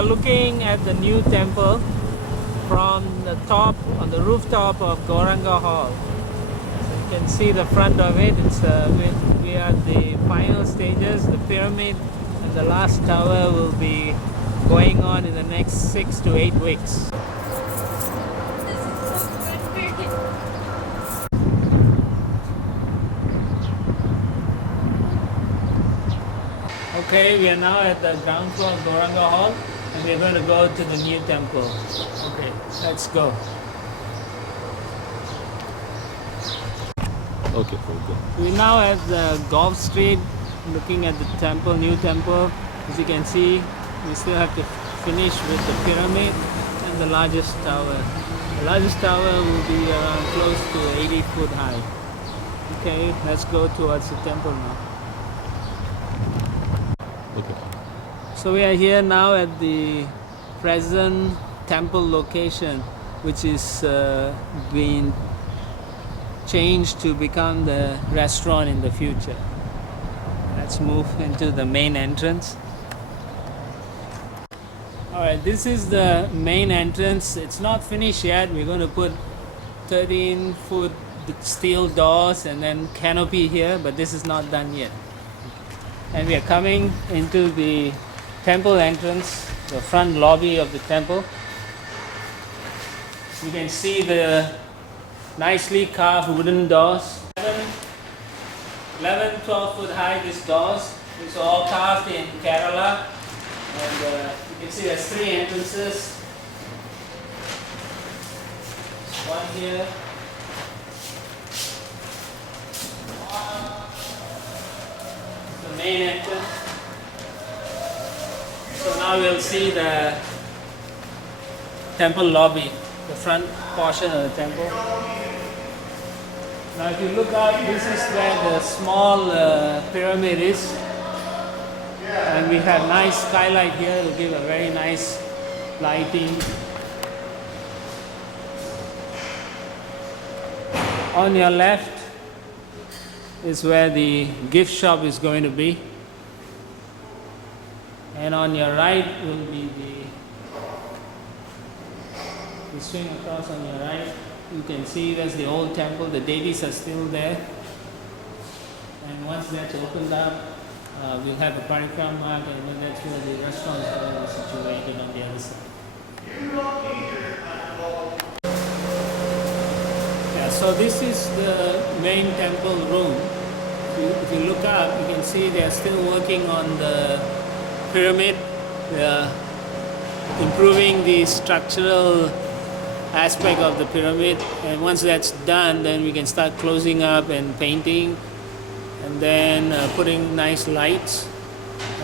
are looking at the new temple from the top, on the rooftop of Gauranga Hall. So you can see the front of it. We are at the final stages. The pyramid and the last tower will be going on in the next 6 to 8 weeks. Okay, we are now at the ground floor of Gauranga Hall and we are going to go to the new temple. Okay, let's go. Okay, okay. We're now at the Golf Street looking at the temple, new temple. As you can see, we still have to finish with the pyramid and the largest tower. The largest tower will be around close to 80 foot high. Okay, let's go towards the temple now. Okay. So we are here now at the present temple location, which is being changed to become the restaurant in the future. Let's move into the main entrance. Alright, this is the main entrance. It's not finished yet. We're going to put 13 foot steel doors and then canopy here, but this is not done yet. And we are coming into the temple entrance, the front lobby of the temple. You can see the nicely carved wooden doors. 11, 12 foot high, these doors. It's all carved in Kerala. And you can see there's 3 entrances. One here. The main entrance. So now we'll see the temple lobby, the front portion of the temple. Now if you look up, this is where the small pyramid is. And we have nice skylight here, it will give a very nice lighting. On your left is where the gift shop is going to be. And on your right will be the swing across on your right. You can see there's the old temple, the deities are still there. And once that's opened up, we'll have a parikrama, and then that's where the restaurant is situated on the other side. Yeah, so this is the main temple room. If you look up, you can see they are still working on the pyramid. They are improving the structural aspect of the pyramid, and once that's done, then we can start closing up and painting, and then putting nice lights.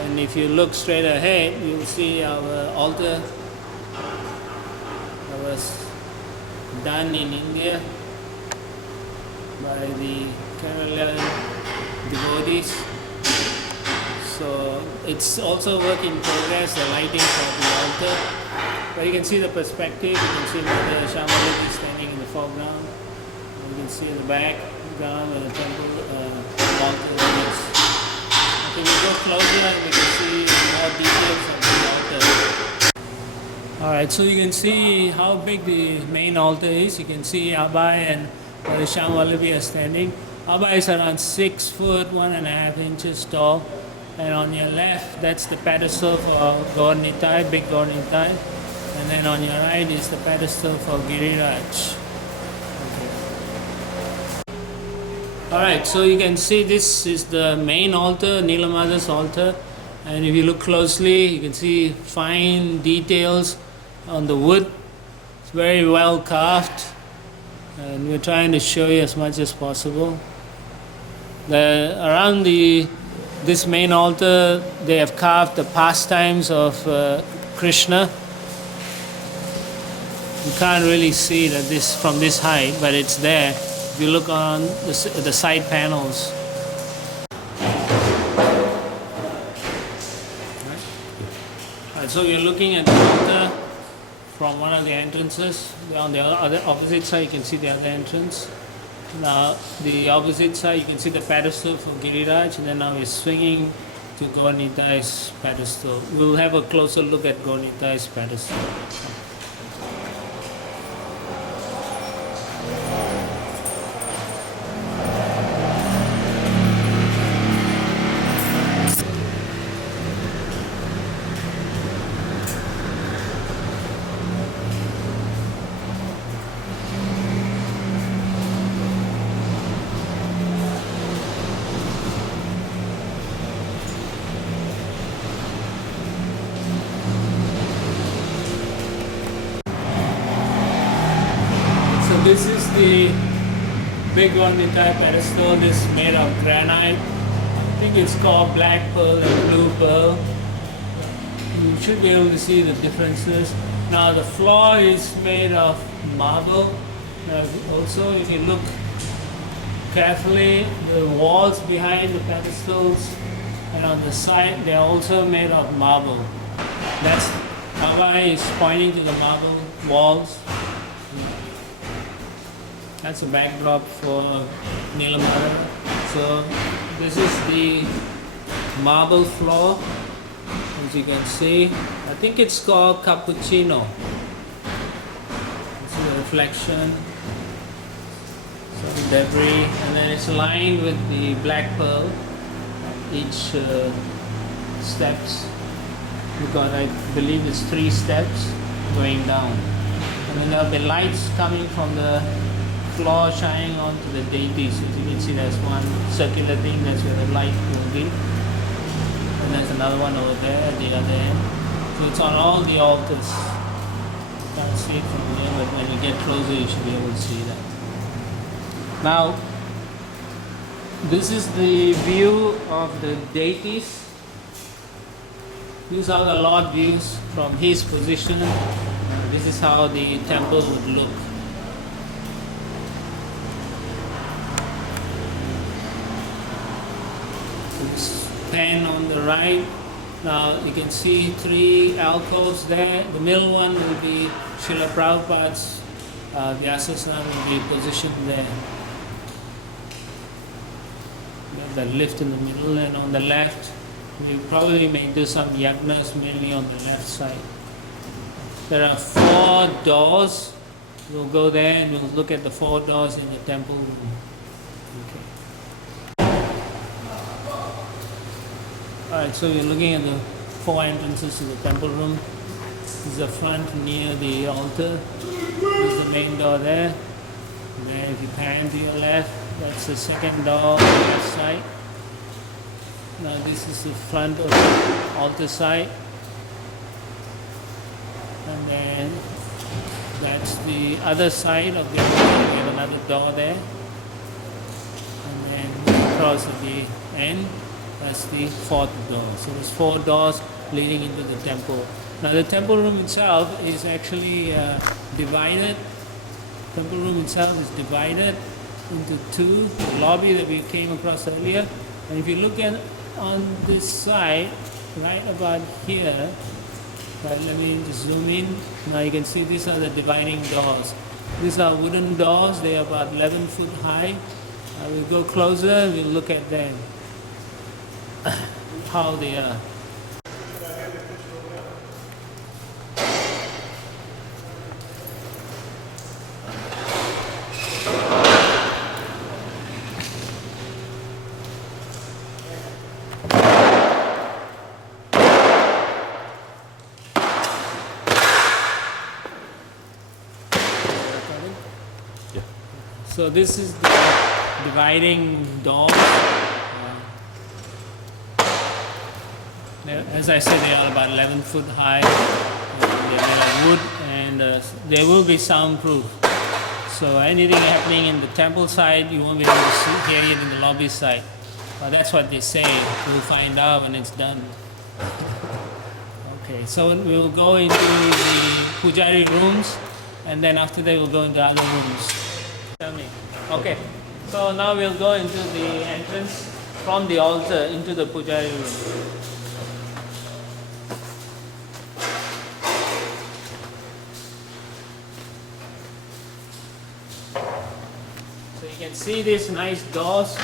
And if you look straight ahead, you'll see our altar that was done in India by the Kerala devotees. So it's also work in progress, the lighting for the altar. But you can see the perspective, you can see Mother Shamalati standing in the foreground. You can see in the background the temple altar. Okay, we go closer and we can see more details of the altar. Alright, so you can see how big the main altar is. You can see Abhay and Mother Shamalati are standing. Abhay is around 6 foot, 1.5 inches tall. And on your left, that's the pedestal for Gaur Nitai, big Gaur Nitai. And then on your right is the pedestal for Giriraj. Okay. Alright, so you can see this is the main altar, Nilamada's altar. And if you look closely, you can see fine details on the wood. It's very well carved. And we're trying to show you as much as possible. Around this main altar, they have carved the pastimes of Krishna. You can't really see that from this height, but it's there. If you look on the side panels. Right, so you're looking at the altar from one of the entrances. On the other opposite side, you can see the other entrance. Now, the opposite side, you can see the pedestal for Giriraj, and then now we're swinging to Gaur-Nitai's pedestal. We'll have a closer look at Gaur-Nitai's pedestal. This is the big Gaur-Nitai pedestal. This is made of granite. I think it's called black pearl and blue pearl. You should be able to see the differences. Now the floor is made of marble. Now also, if you look carefully, the walls behind the pedestals and on the side, they are also made of marble. That's Baba is pointing to the marble walls. That's a backdrop for Nilamara. So this is the marble floor, as you can see. I think it's called cappuccino. It's a reflection, some debris, and then it's lined with the black pearl. Each steps, because I believe it's 3 steps going down. And then there'll be lights coming from the floor shining onto the deities. As you can see, there's one circular thing, that's where the light will be. And there's another one over there at the other end. So it's on all the altars. You can't see it from here, but when you get closer, you should be able to see that. Now, this is the view of the deities. These are the Lord views from his position. This is how the temple would look. Pen on the right. Now you can see 3 alcoves there. The middle one will be Srila Prabhupada's Vyasasana will be positioned there. You have that lift in the middle, and on the left we probably may do some yagnas mainly on the left side. There are 4 doors. We'll go there and we'll look at the 4 doors in the temple room. Okay. Alright, so we're looking at the 4 entrances to the temple room. This is the front near the altar. This is the main door there. And then if you pan to your left, that's the second door on the left side. Now this is the front of the altar side. And then that's the other side of the altar. We have another door there. And then across at the end, that's the 4th door. So there's 4 doors leading into the temple. Now the temple room itself is actually divided. The temple room itself is divided into 2. The lobby that we came across earlier. And if you look at on this side, right about here, but let me just zoom in. Now you can see these are the dividing doors. These are wooden doors. They are about 11 foot high. We'll go closer and we'll look at them. How they are. Yeah. So this is the dividing door. As I said, they are about 11 foot high. They're made of wood, and they will be soundproof. So anything happening in the temple side, you won't be able to hear it in the lobby side. But that's what they say. We'll find out when it's done. Okay, so we'll go into the Pujari rooms, and then after that we'll go into other rooms. Tell me. Okay, so now we'll go into the entrance from the altar into the Pujari room. You can see these nice doors.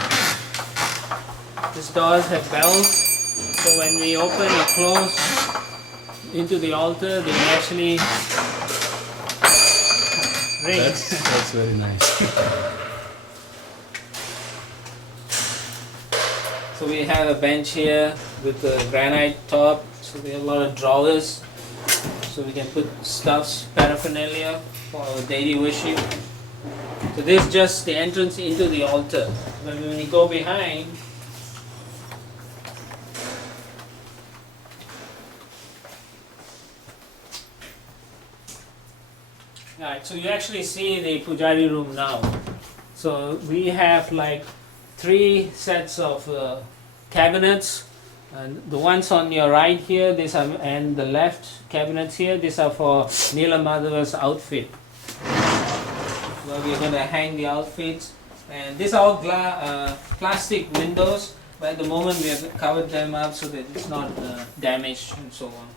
These doors have bells. So when we open or close into the altar, they actually ring. That's very nice. So we have a bench here with a granite top. So we have a lot of drawers. So we can put stuffs, paraphernalia for our daily worship. So this is just the entrance into the altar. But when we go behind, right, so you actually see the Pujari room now. So we have like 3 sets of cabinets, and the ones on your right here, these are, and the left cabinets here, these are for Nila Madhava's outfit. Where we're going to hang the outfits, and these are all plastic windows, but at the moment we have covered them up so that it's not damaged and so on.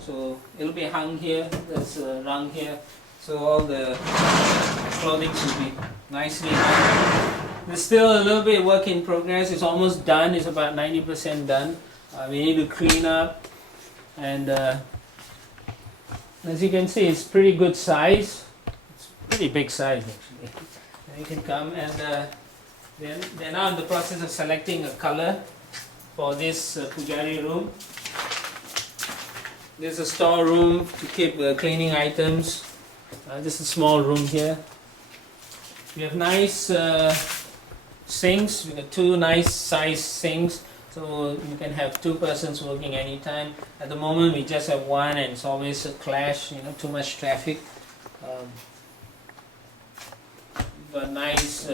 So it'll be hung here, there's a rung here, so all the clothing should be nicely hung. There's still a little bit work in progress. It's almost done. It's about 90% done. We need to clean up, and as you can see, it's pretty good size. It's pretty big size actually. And you can come, and they're now in the process of selecting a color for this Pujari room. There's a store room to keep cleaning items. This is a small room here. We have nice sinks. We got 2 nice size sinks, so you can have 2 persons working anytime. At the moment, we just have 1, and it's always a clash. Too much traffic. Got nice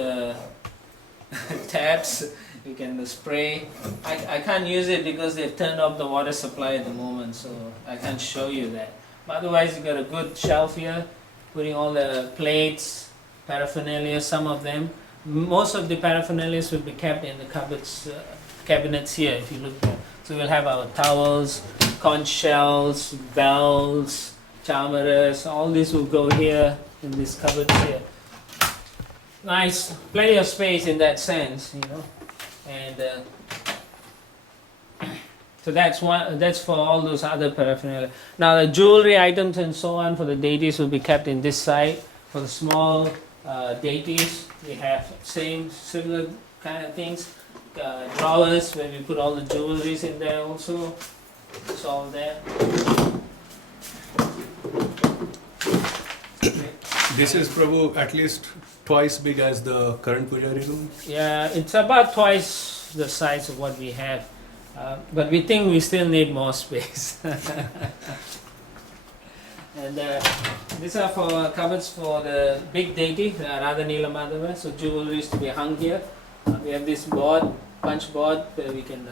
taps. You can spray. I can't use it because they've turned off the water supply at the moment, so I can't show you that. But otherwise, you got a good shelf here, putting all the plates, paraphernalia, some of them. Most of the paraphernalia will be kept in the cabinets here, if you look there. So we'll have our towels, conch shells, bells, charmeras, all this will go here in this cupboard here. Nice, plenty of space in that sense, and so that's for all those other paraphernalia. Now the jewelry items and so on for the deities will be kept in this side. For the small deities, we have similar kind of things. Drawers where we put all the jewelries in there also. It's all there. This is Prabhu at least twice big as the current Pujari room? Yeah, it's about twice the size of what we have. But we think we still need more space. And these are for cupboards for the big deity, Radha Nila Madhava. So jewelry is to be hung here. We have this board, punch board, where we can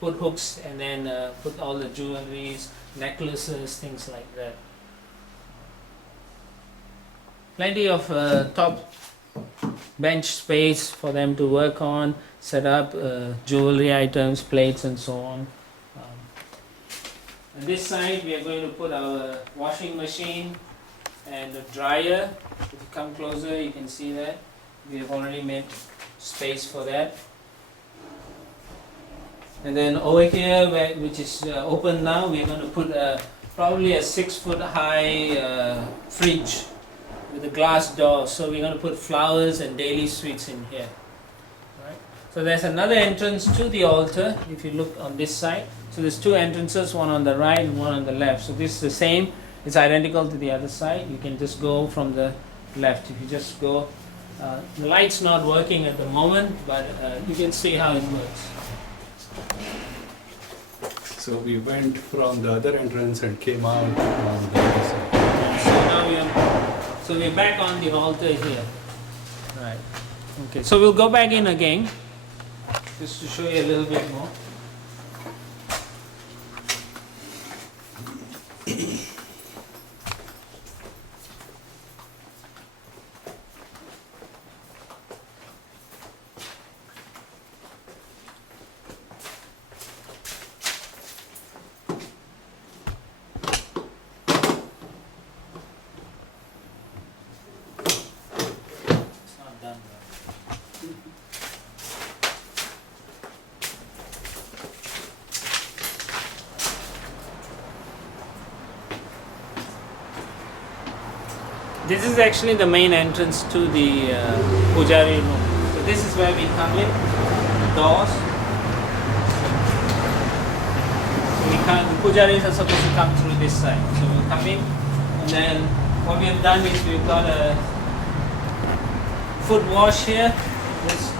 put hooks and then put all the jewelries, necklaces, things like that. Plenty of top bench space for them to work on, set up jewelry items, plates and so on. On this side we are going to put our washing machine and a dryer. If you come closer you can see that. We have already made space for that. And then over here, which is open now, we are going to put probably a 6-foot high fridge with a glass door. So we're going to put flowers and daily sweets in here. Right. So there's another entrance to the altar if you look on this side. So there's 2 entrances, one on the right and one on the left. So this is the same, it's identical to the other side. You can just go from the left. If you just go, the light's not working at the moment, but you can see how it works. So we went from the other entrance and came out on the other side. So now we're back on the altar here. Right. Okay. So we'll go back in again, just to show you a little bit more. This is actually the main entrance to the Pujari room. So this is where we come in, the doors. So we come, the Pujaris are supposed to come through this side. So we'll come in, and then what we have done is we've got a foot wash here.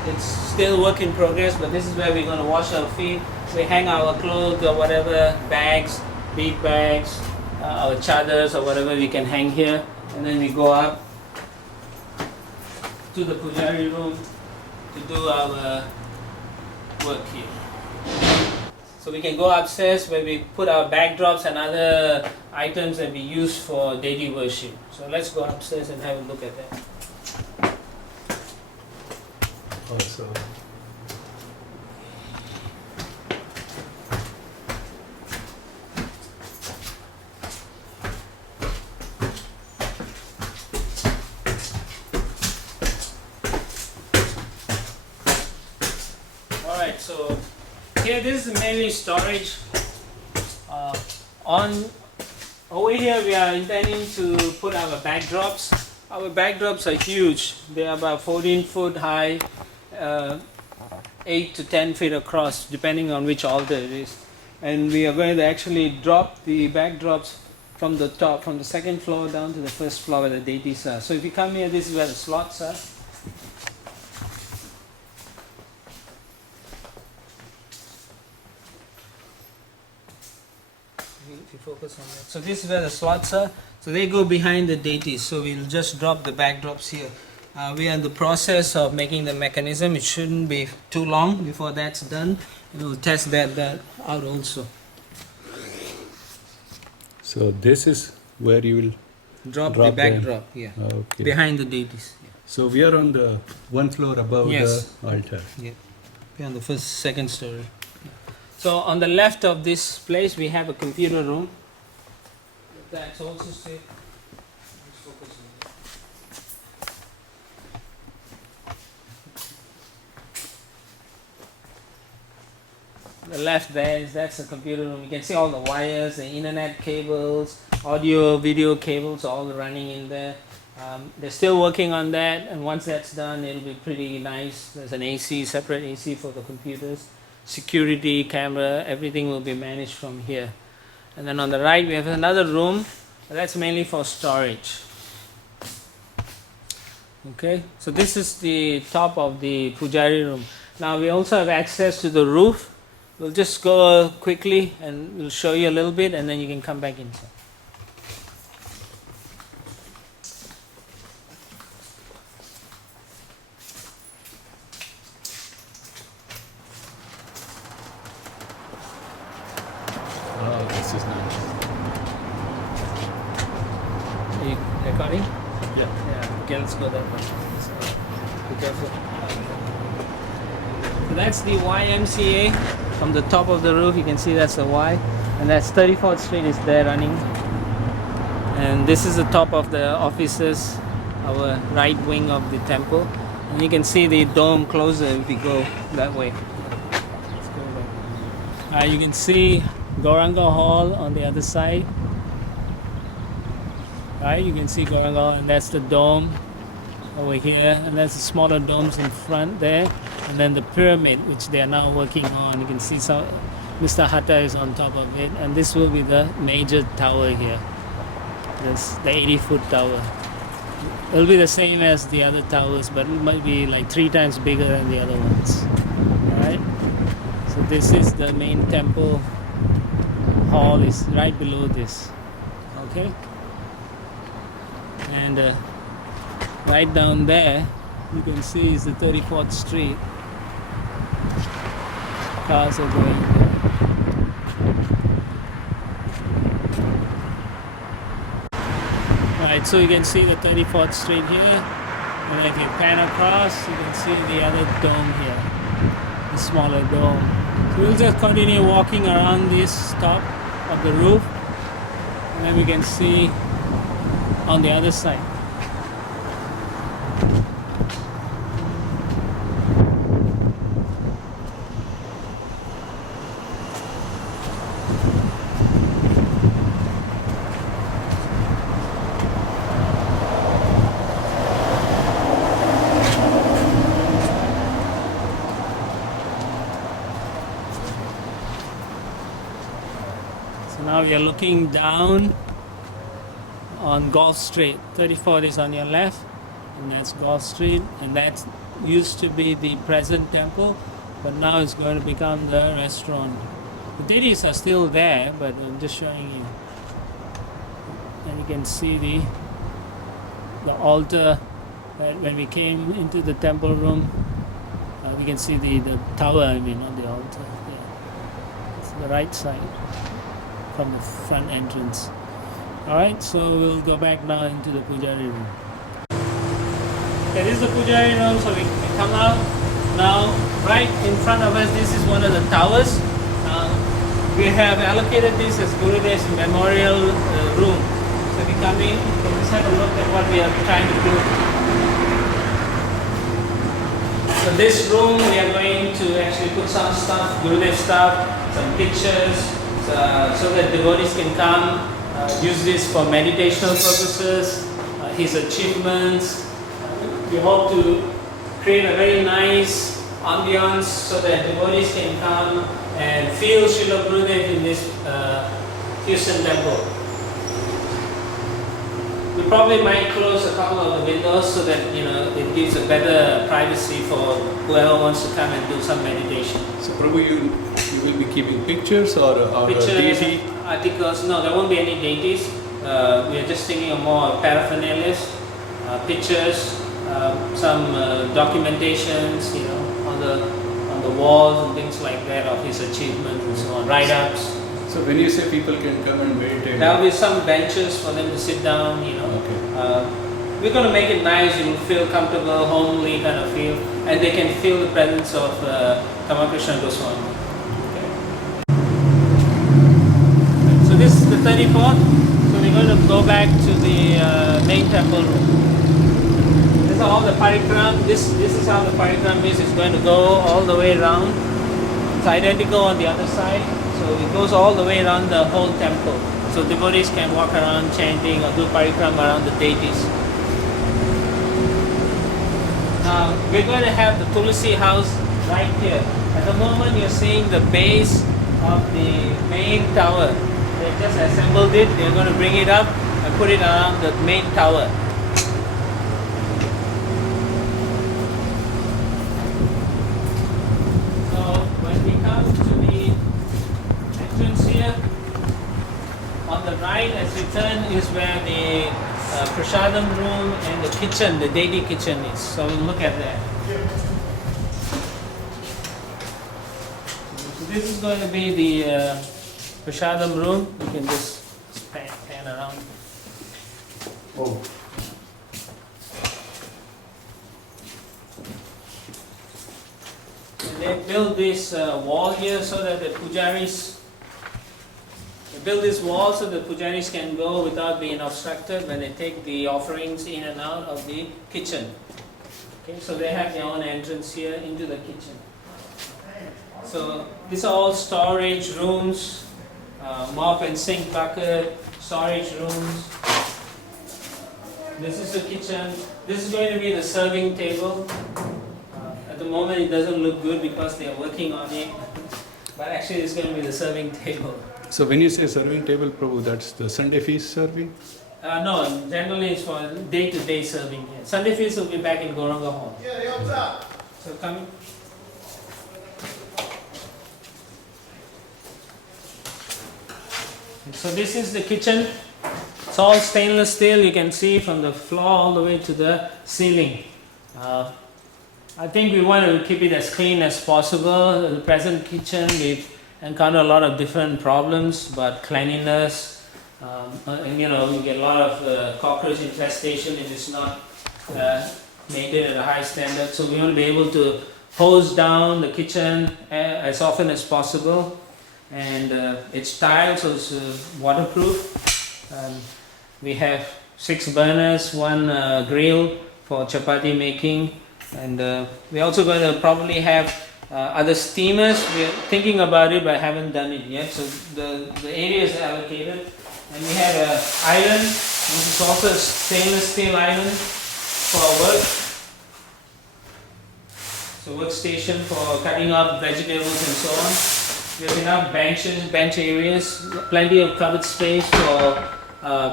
It's still work in progress, but this is where we're going to wash our feet. We hang our clothes or whatever, bags, bead bags, our chadars or whatever we can hang here. And then we go up to the Pujari room to do our work here. So we can go upstairs where we put our backdrops and other items that we use for deity worship. So let's go upstairs and have a look at that. Also, Alright, so here this is mainly storage. On over here we are intending to put our backdrops. Our backdrops are huge. They are about 14 foot high, 8 to 10 feet across, depending on which altar it is. And we are going to actually drop the backdrops from the top, from the second floor down to the first floor where the deities are. So if you come here, this is where the slots are. If you focus on that. So this is where the slots are. So they go behind the deities. So we'll just drop the backdrops here. We are in the process of making the mechanism. It shouldn't be too long before that's done. And we'll test that out also. so this is where you will Drop the Drop them. backdrop, yeah. Okay. Behind the deities. So we are on the one floor above Yes. the altar. Yeah. We're on the second story. So on the left of this place we have a computer room. That's also straight. Let's focus on that. The left that's a computer room. You can see all the wires, the internet cables, audio, video cables all running in there. They're still working on that, and once that's done it'll be pretty nice. There's an AC, separate AC for the computers, security, camera, everything will be managed from here. And then on the right we have another room, that's mainly for storage. Okay, so this is the top of the Pujari room. Now we also have access to the roof. We'll just go quickly and we'll show you a little bit and then you can come back inside. Oh, this is nice. Are you recording? Yeah. Yeah, okay, let's go that way. So, be careful. So that's the YMCA. From the top of the roof, you can see that's the Y. And that's 34th Street is there running. And this is the top of the offices, our right wing of the temple. And you can see the dome closer if we go that way. Let's go there. You can see Gauranga Hall on the other side. Right, you can see Gauranga Hall, and that's the dome over here, and that's the smaller domes in front there, and then the pyramid which they are now working on. You can see some Mr. Hatta is on top of it, and this will be the major tower here. This the 80-foot tower. It'll be the same as the other towers, but it might be like 3 times bigger than the other ones. Alright? So this is the main temple hall, is right below this. Okay? And right down there you can see is the 34th Street. Cars are going there. Right, so you can see the 34th Street here, and if you pan across you can see the other dome here, the smaller dome. So we'll just continue walking around this top of the roof, and then we can see on the other side. Now we are looking down on Gulf Street. 34th is on your left, and that's Gulf Street, and that used to be the present temple, but now it's going to become the restaurant. The deities are still there, but I'm just showing you. And you can see the altar. When we came into the temple room, we can see the tower, on the altar. Yeah. It's the right side from the front entrance. Alright, so we'll go back now into the Pujari room. Okay, this is the Pujari room, so we come out. Now, right in front of us, this is one of the towers. We have allocated this as Gurudev's memorial room. So if you come in, you can just have a look at what we are trying to do. So this room, we are going to actually put some stuff, Gurudev stuff, some pictures, so that devotees can come, use this for meditational purposes, his achievements. We hope to create a very nice ambience so that devotees can come and feel Srila Gurudev in this Houston Temple. We probably might close a couple of the windows so that it gives a better privacy for whoever wants to come and do some meditation. So Prabhu, you will be keeping pictures or Pictures, deity? articles, no, there won't be any deities. We are just thinking of more paraphernalia, pictures, some documentations, on the walls and things like that of his achievements and so on, write-ups. So when you say people can come and meditate, There will be some benches for them to sit down, Okay. We're going to make it nice, you will feel comfortable, homely kind of feel, and they can feel the presence of Kamakrishna Goswami. Okay. So this is the 34th, so we're going to go back to the main temple room. This is all the parikram, this is how the parikram is. It's going to go all the way around. It's identical on the other side. So it goes all the way around the whole temple. So devotees can walk around chanting or do parikram around the deities. Now we're going to have the Tulsi house right here. At the moment you're seeing the base of the main tower. They just assembled it. They're going to bring it up and put it around the main tower. On the right, as you turn, is where the prasadam room and the kitchen, the deity kitchen is. So we'll look at that. So this is going to be the prasadam room. You can just pan around. Oh. And they built this wall here so that the pujaris. Build this wall so the pujaris can go without being obstructed when they take the offerings in and out of the kitchen. Okay, so they have their own entrance here into the kitchen. So these are all storage rooms, mop and sink bucket, storage rooms. This is the kitchen. This is going to be the serving table. At the moment it doesn't look good because they are working on it, but actually it's going to be the serving table. So when you say serving table, Prabhu, that's the Sunday feast serving? No, generally it's for day-to-day serving here. Sunday feast will be back in Goranga Hall. So coming. So this is the kitchen. It's all stainless steel. You can see from the floor all the way to the ceiling. I think we want to keep it as clean as possible. The present kitchen, we've encountered a lot of different problems, but cleanliness, you get a lot of cockroach infestation if it's not maintained at a high standard. So we want to be able to hose down the kitchen as often as possible. And it's tiled, so it's waterproof. We have 6 burners, 1 grill for chapati making, and we're also going to probably have other steamers. We're thinking about it but haven't done it yet. So the area is allocated, and we have an iron. This is also a stainless steel iron for work. So workstation for cutting up vegetables and so on. We have enough bench areas, plenty of cupboard space for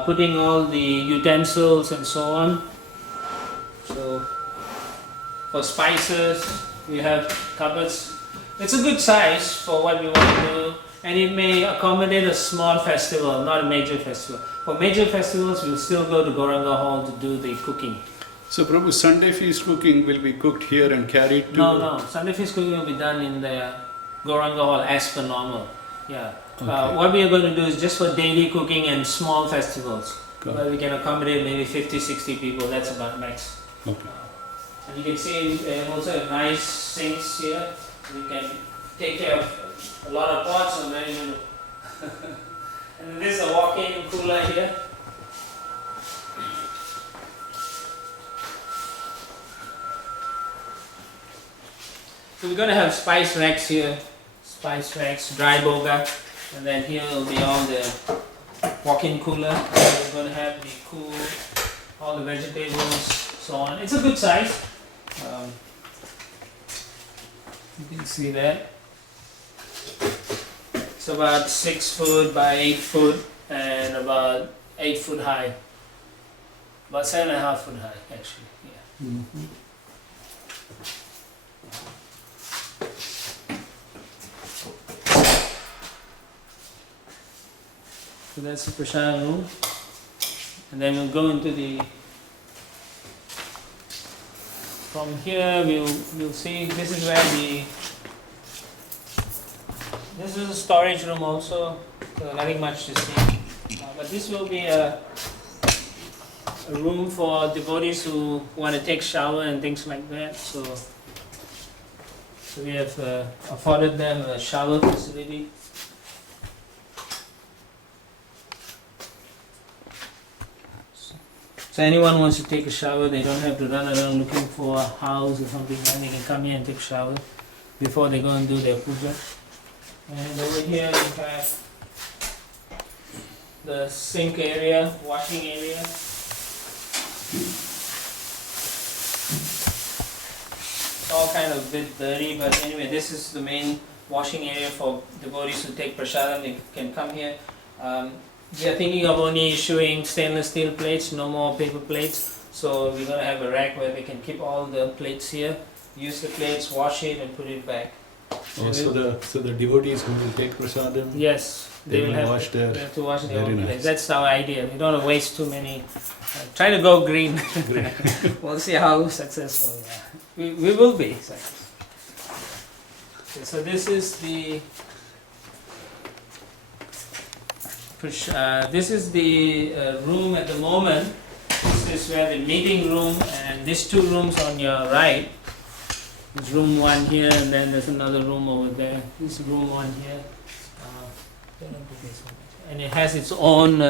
putting all the utensils and so on. So for spices, we have cupboards. It's a good size for what we want to do, and it may accommodate a small festival, not a major festival. For major festivals, we'll still go to Gauranga Hall to do the cooking. So Prabhu, Sunday feast cooking will be cooked here and carried to... No. Sunday feast cooking will be done in the Gauranga Hall as per normal. Yeah. Okay. What we are going to do is just for daily cooking and small festivals, Got where we can accommodate maybe 50-60 people. That's about max. Okay. And you can see also have nice sinks here. You can take care of a lot of pots and then and this is a walk-in cooler here. So we're going to have spice racks here, dry boga, and then here will be all the walk-in cooler. We're going to have the cool, all the vegetables, so on. It's a good size. You can see that. It's about 6 foot by 8 foot and about 8 foot high. About 7.5 foot high, actually. Yeah. Mm-hmm. So that's the prasad room. And then we'll go into the... From here we'll see, this is where the... This is a storage room also, so nothing much to see. But this will be a room for devotees who want to take shower and things like that. So we have afforded them a shower facility. So anyone wants to take a shower, they don't have to run around looking for a house or something. Then they can come here and take a shower before they go and do their puja. And over here we have the sink area, washing area. It's all kind of a bit dirty, but anyway, this is the main washing area for devotees who take prasadam. They can come here. We are thinking of only issuing stainless steel plates, no more paper plates. So we're going to have a rack where they can keep all the plates here, use the plates, wash it and put it back. Oh, so the devotees who will take prasadam, yes, they will have wash their... they have to wash their Very own nice. plates. That's our idea. We don't want to waste too many. Try to go green. We'll see how successful we are. We will be successful. Okay, so this is the room at the moment. This is where the meeting room, and these two rooms on your right. There's room 1 here, and then there's another room over there. This is room 1 here. And it has its own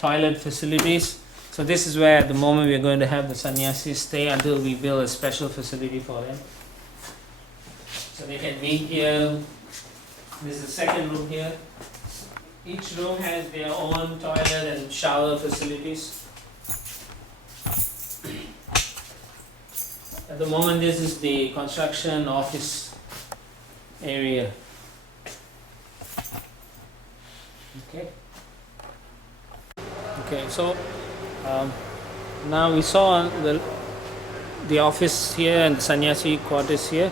toilet facilities. So this is where at the moment we're going to have the sannyasis stay until we build a special facility for them. So they can meet here. This is the second room here. Each room has their own toilet and shower facilities. At the moment this is the construction office area. Okay, so now we saw the office here and the sannyasi quarters here.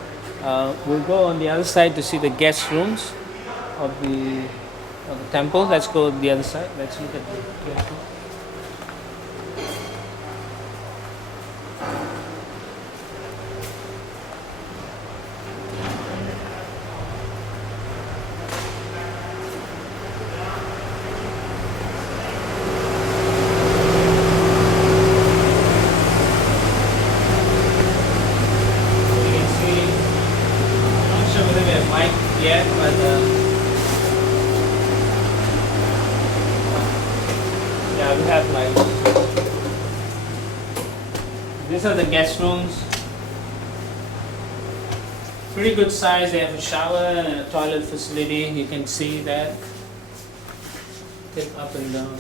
We'll go on the other side to see the guest rooms of the temple. Let's go to the other side. Let's look at the guest room. These are the guest rooms. Pretty good size. They have a shower and a toilet facility. You can see that. Tip up and down.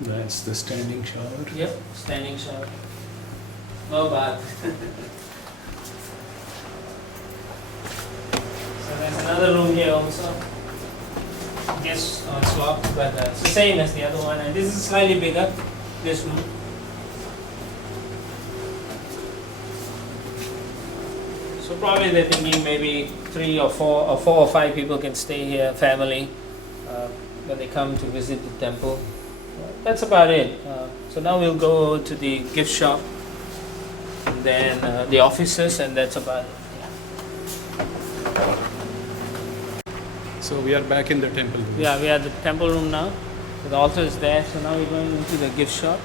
That's the standing shower. Yep, standing shower. No bath. So there's another room here also. Guess it's locked, but it's the same as the other one. And this is slightly bigger, this room. So probably they're thinking maybe 3 or 4 or 5 people can stay here, family, when they come to visit the temple. That's about it. So now we'll go to the gift shop, and then the offices, and that's about it. So we are back in the temple room. Yeah, we are at the temple room now. So the altar is there. So now we're going into the gift shop.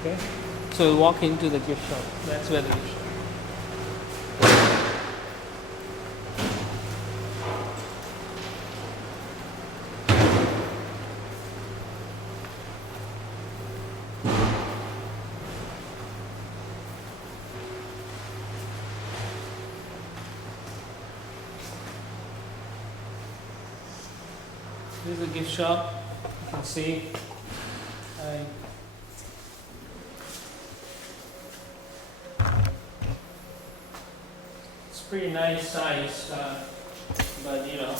Okay. So we'll walk into the gift shop. That's where the gift shop. This is the gift shop. You can see. It's pretty nice size, but you know,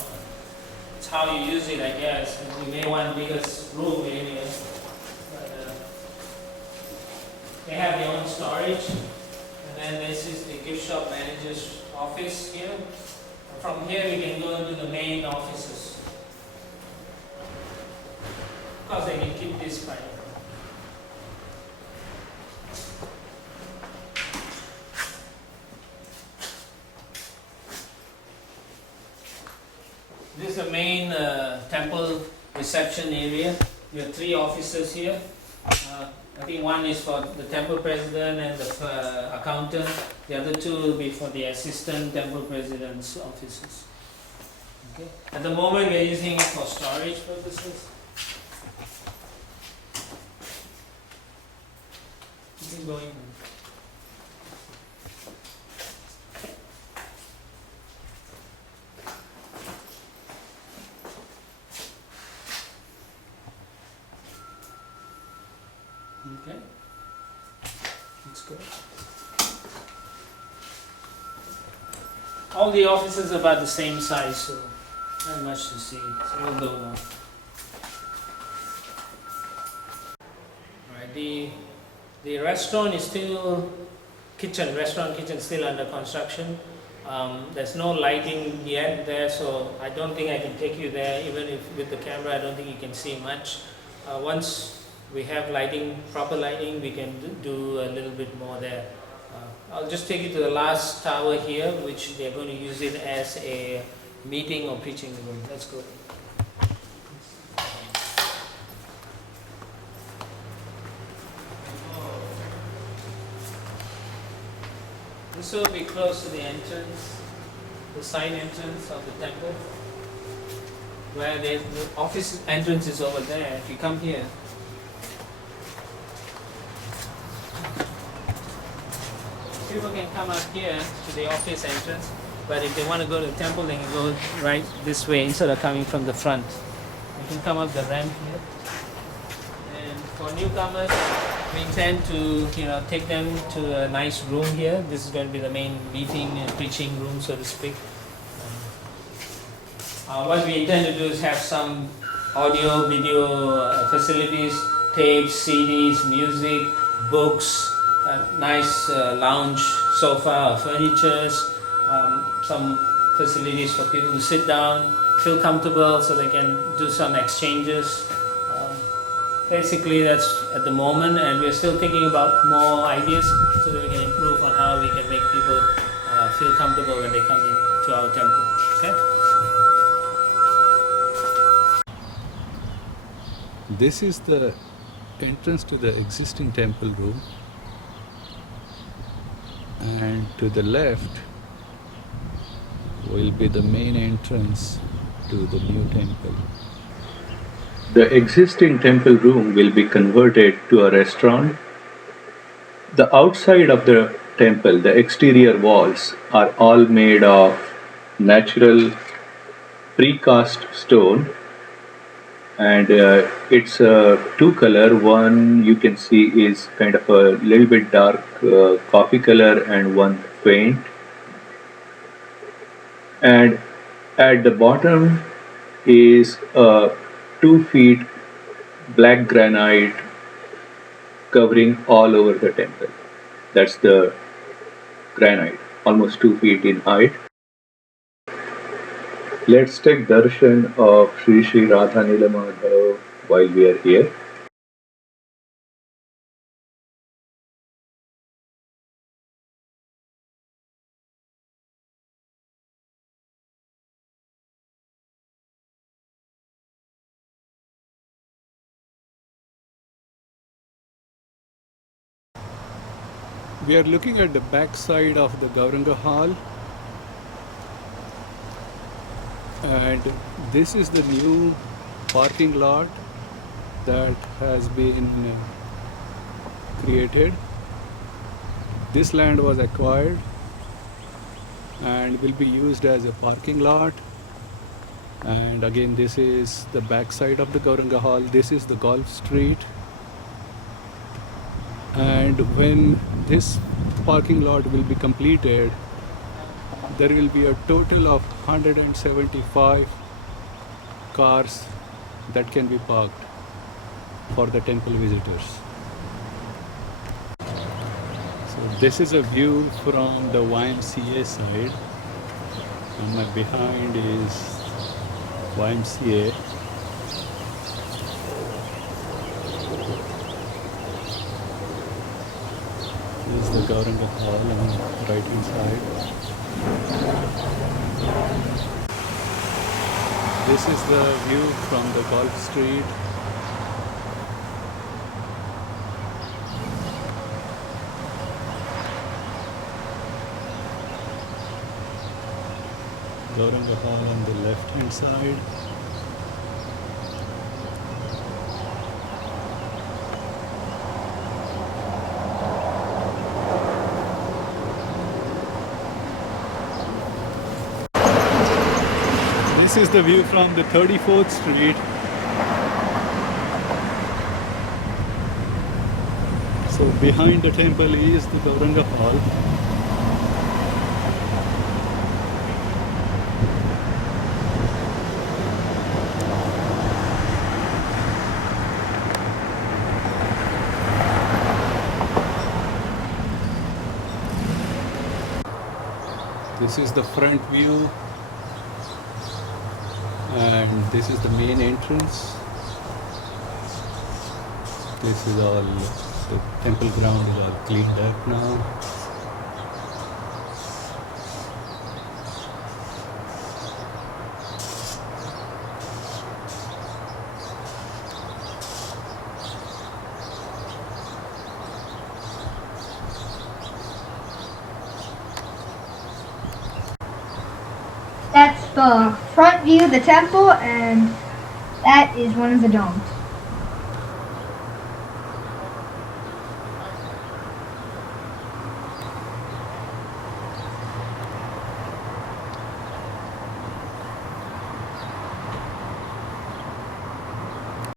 it's how you use it, I guess. And you may want bigger room area, but they have their own storage. And then this is the gift shop manager's office here. From here, we can go into the main offices. Of course, they can keep this private. This is the main temple reception area. We have 3 offices here. I think one is for the temple president and the accountant. The other 2 will be for the assistant temple president's offices. Okay. At the moment, we are using it for storage purposes. Keep going. Okay, that's good. All the offices are about the same size, so not much to see. So we'll go now. Alright, the restaurant is still restaurant kitchen still under construction. There's no lighting yet there, so I don't think I can take you there. Even if with the camera, I don't think you can see much. Once we have lighting, proper lighting, we can do a little bit more there. I'll just take you to the last tower here, which they're going to use it as a meeting or preaching room. Let's go. This will be close to the entrance, the side entrance of the temple, where the office entrance is over there. If you come here, people can come up here to the office entrance, but if they want to go to the temple, they can go right this way instead of coming from the front. You can come up the ramp here. And for newcomers, we intend to take them to a nice room here. This is going to be the main meeting and preaching room, so to speak. What we intend to do is have some audio, video facilities, tapes, CDs, music, books, nice lounge sofa or furnitures, some facilities for people to sit down, feel comfortable so they can do some exchanges. Basically that's at the moment, and we're still thinking about more ideas so that we can improve on how we can make people feel comfortable when they come into our temple. Okay? This is the entrance to the existing temple room, and to the left will be the main entrance to the new temple. The existing temple room will be converted to a restaurant. The outside of the temple, the exterior walls, are all made of natural precast stone, and it's two color. One you can see is kind of a little bit dark coffee color, and one faint. And at the bottom is a 2 feet black granite covering all over the temple. That's the granite, almost 2 feet in height. Let's take darshan of Sri Sri Radha Nilamadhav while we are here. We are looking at the back side of the Gauranga Hall, and this is the new parking lot that has been created. This land was acquired and will be used as a parking lot. And again, this is the back side of the Gauranga Hall. This is the golf street. And when this parking lot will be completed, there will be a total of 175 cars that can be parked for the temple visitors. So this is a view from the YMCA side, and my behind is YMCA. This is the Gauranga Hall on the right hand side. This is the view from the golf street. Gauranga Hall on the left hand side. This is the view from the 34th Street. So behind the temple is the Gauranga Hall. This is the front view, and this is the main entrance. This is all, the temple ground is all cleaned up now. That's the front view of the temple, and that is one of the domes.